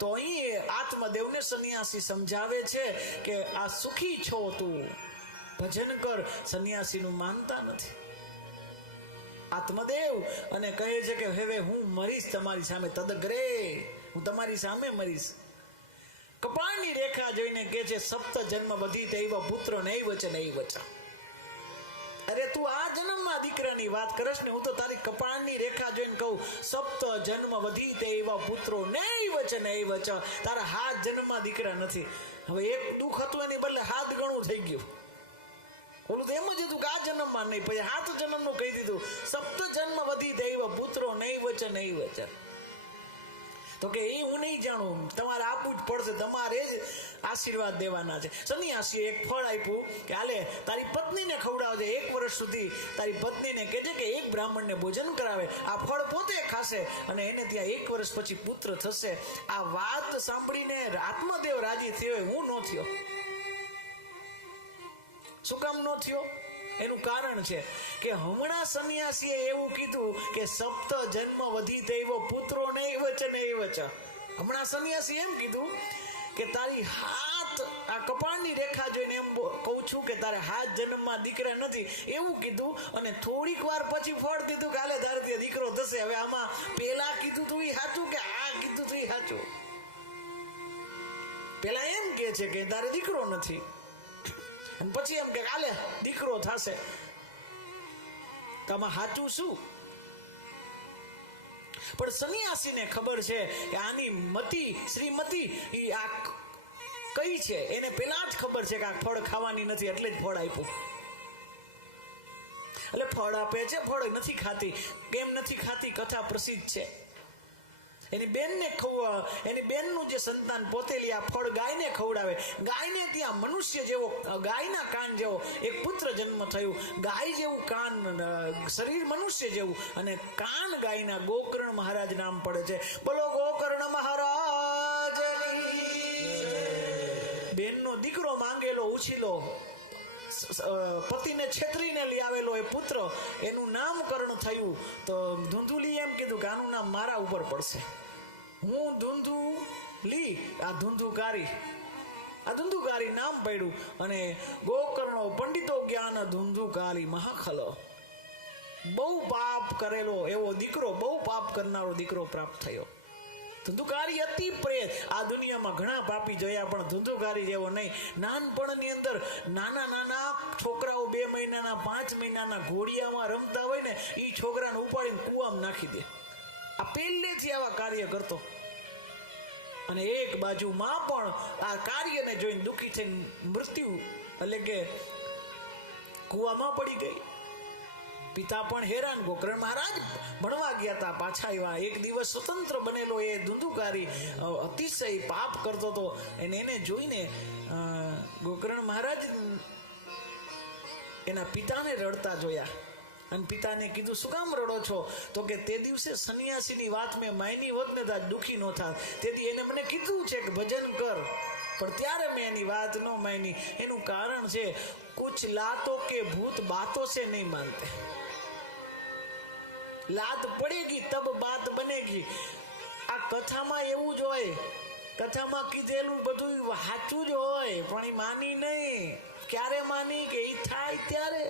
તો અહીં આત્મદેવને સન્યાસી સમજાવે છે કે આ સુખી છો તું, ભજન કર. સન્યાસીનું માનતા નથી આત્મદેવ, અને કહે છે કે હવે હું મરીશ તમારી સામે, તદગ્રે હું તમારી સામે મરીશ. કપાળની રેખા જોઈને કે છે સપ્ત જન્મ વધી તૈવ પુત્ર નૈવ ચ નૈવ ચ. અરે તું આ જન્મમાં દીકરાની વાત કરશ ને, હું તો તારી કપાળની રેખા જોઈને કહું સપ્ત જન્મ વધી તૈવ પુત્રો નૈવ ચ નૈવ ચ. તારા 7 જન્મમાં દીકરા નથી. હવે એક દુઃખ હતું એની બદલે 7 ગણું થઈ ગયું. ઓલું તો એમ જ હતું કે આ જન્મમાં નહીં, પછી 7 જન્મનું કહી દીધું. સપ્ત જન્મ વધી દૈવ પુત્રો નૈવ ચ નૈવ ચ. તો કે એ હું નહીં જાણું, તમારે આપવું જ પડશે, તમારે જ આશીર્વાદ દેવાના છે. સન્યાસીએ એક ફળ આપ્યું કે હાલે તારી પત્નીને ખવડાવજે 1 વર્ષ સુધી. તારી પત્નીને કહેજે કે એક બ્રાહ્મણને ભોજન કરાવે, આ ફળ પોતે ખાશે અને એને ત્યાં 1 વર્ષ પછી પુત્ર થશે. આ વાત સાંભળીને આત્મદેવ રાજી થયો, હું ન થયો. શું કામ ન થયો? એનું કારણ છે કે હમણાં સન્યાસીએ એવું કીધું કે સપ્ત જન્મ વધી તૈવ પુત્રો નૈવ ચ નૈવ ચ. હમણાં સન્યાસી એમ કીધું કે તારી આ કપાળની રેખા જોઈને એમ કહું છું કે તારે 7 જન્મમાં દીકરા નથી એવું કીધું, અને થોડીક વાર પછી ફળ દીધું કે હાલે તારે ત્યાં દીકરો થશે. હવે આમાં પેલા કીધું તું એ સાચું કે આ કીધું તું એ સાચું? પેલા એમ કે છે કે તારે દીકરો નથી, અને પછી એમ કે કાલે દીકરો થશે. તમા સાચું શું? પણ સન્યાસીને ખબર છે કે આની મતિ શ્રીમતી આ કઈ છે, એને પેલા જ ખબર છે કે આ ફળ ખાવાની નથી, એટલે જ ફળ આપ્યું. એટલે ફળ આપે છે, ફળ નથી ખાતી. કેમ નથી ખાતી? કથા પ્રસિદ્ધ છે. એની બેનનું જે સંતાન પોતે આ ફળ ગાયને ખવડાવે. ગાયને ત્યાં મનુષ્ય જેવો, ગાયના કાન જેવો એક પુત્ર જન્મ થયું. ગાય જેવું કાન, શરીર મનુષ્ય જેવું, અને કાન ગાયના. ગોકર્ણ મહારાજ નામ પડે છે. બોલો ગોકર્ણ મહારાજ. બેનનો દીકરો માંગેલો, ઉછીલો, પતિને છેતરીને લઈ આવેલો એ પુત્ર, એનું નામકરણ થયું. તો ધુંધુલી એમ કીધું કે આનું નામ મારા ઉપર પડશે. હું ધુંધુલી, આ ધુંધુકારી નામ પડ્યું. અને ગોકર્ણો પંડિતો જ્ઞાન ધુંધુકારી મહાખલ. બહુ પાપ કરેલો એવો દીકરો, બહુ પાપ કરનારો દીકરો પ્રાપ્ત થયો. ધુંધુકારી અતિ પ્રેત. આ દુનિયામાં ઘણા પાપી જોયા, પણ ધુંધુકારી જેવો નહીં. નાનપણની અંદર નાના છોકરાઓ 2 મહિનાના 5 મહિનાના ઘોડિયામાં રમતા હોય ને, એ છોકરાને ઉપાડીને કૂવામાં નાખી દે. આ પહેલેથી આવા કાર્ય કરતો. અને એક બાજુ માં પણ આ કાર્યને જોઈને દુઃખી થઈને મૃત્યુ એટલે કે કૂવામાં પડી ગઈ. પિતા પણ હેરાન. ગોકર્ણ મહારાજ ભણવા ગયા હતા, પાછા આવ્યા. એક દિવસ સ્વતંત્ર બનેલો એ ધુંધુકારી અતિશય પાપ કરતો હતો, અને એને જોઈને ગોકર્ણ મહારાજ એના પિતાને રડતા જોયા. અને પિતાને કીધું શું કામ રડો છો? તો કે તે દિવસે સન્યાસીની વાત મેં માયની હોત ને તો દુઃખી ન થાત. તેથી એને મને કીધું છે કે ભજન કર, પણ ત્યારે મેં એની વાત ન માની. એનું કારણ છે કુછ લાતો કે ભૂત બાતો से नहीं मानते. લાત પડેગી તબ બાત બનેગી. આ કથામાં એવું જ હોય, કથામાં કીધેલું બધું સાચું જ હોય, પણ એ માની નહીં. ક્યારે માની? કે એ થાય ત્યારે.